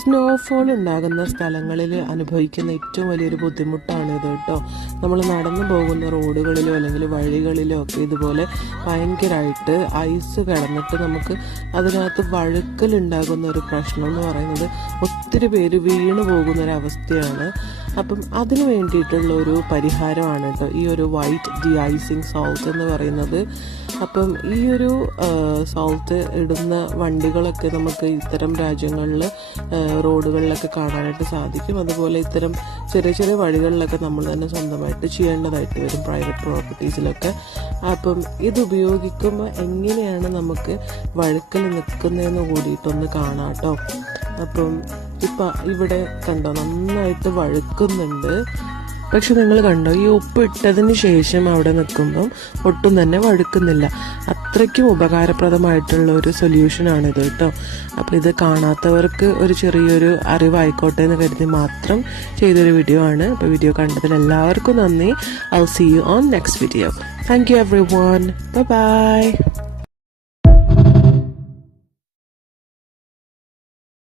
Snowfall ഉണ്ടാകുന്ന സ്ഥലങ്ങളിൽ അനുഭവിക്കുന്ന ഏറ്റവും വലിയൊരു ബുദ്ധിമുട്ടാണ് ഇത് കേട്ടോ. നമ്മൾ നടന്നു പോകുന്ന റോഡുകളിലോ അല്ലെങ്കിൽ വഴികളിലോ ഒക്കെ ഇതുപോലെ ഭയങ്കരമായിട്ട് ഐസ് കിടന്നിട്ട് നമുക്ക് അതിനകത്ത് വഴുക്കലുണ്ടാകുന്ന ഒരു പ്രശ്നം എന്ന് പറയുന്നത് ഒത്തിരി പേര് വീണ് പോകുന്നൊരവസ്ഥയാണ്. അപ്പം അതിന് വേണ്ടിയിട്ടുള്ള ഒരു പരിഹാരമാണ് കേട്ടോ ഈ ഒരു വൈറ്റ് ഡി ഐസിങ് സോൾട്ട് എന്ന് പറയുന്നത്. അപ്പം ഈ ഒരു സോൾട്ട് ഇടുന്ന വണ്ടികളൊക്കെ നമുക്ക് ഇത്തരം രാജ്യങ്ങളിൽ റോഡുകളിലൊക്കെ കാണാനായിട്ട് സാധിക്കും. അതുപോലെ ഇത്തരം ചെറിയ ചെറിയ വഴികളിലൊക്കെ നമ്മൾ തന്നെ സ്വന്തമായിട്ട് ചെയ്യേണ്ടതായിട്ട് വരും, പ്രൈവറ്റ് പ്രോപ്പർട്ടീസിലൊക്കെ. അപ്പം ഇത് ഉപയോഗിക്കുമ്പോൾ എങ്ങനെയാണ് നമുക്ക് വഴുക്കൽ നിൽക്കുന്നതെന്ന് കൂടിയിട്ടൊന്ന് കാണാം കേട്ടോ. അപ്പം ഇപ്പം ഇവിടെ കണ്ടോ നന്നായിട്ട് വഴുക്കുന്നുണ്ട്. പക്ഷെ നിങ്ങൾ കണ്ടോ, ഈ ഉപ്പ് ഇട്ടതിന് ശേഷം അവിടെ നിൽക്കുമ്പം ഒട്ടും തന്നെ വഴുക്കുന്നില്ല. അത്രയ്ക്കും ഉപകാരപ്രദമായിട്ടുള്ള ഒരു സൊല്യൂഷനാണിത് കേട്ടോ. അപ്പോൾ ഇത് കാണാത്തവർക്ക് ഒരു ചെറിയൊരു അറിവായിക്കോട്ടെ എന്ന് കരുതി മാത്രം ചെയ്തൊരു വീഡിയോ ആണ്. അപ്പോൾ വീഡിയോ കണ്ടതിൽ എല്ലാവർക്കും നന്ദി. I will see you on next video. Thank you everyone. Bye by.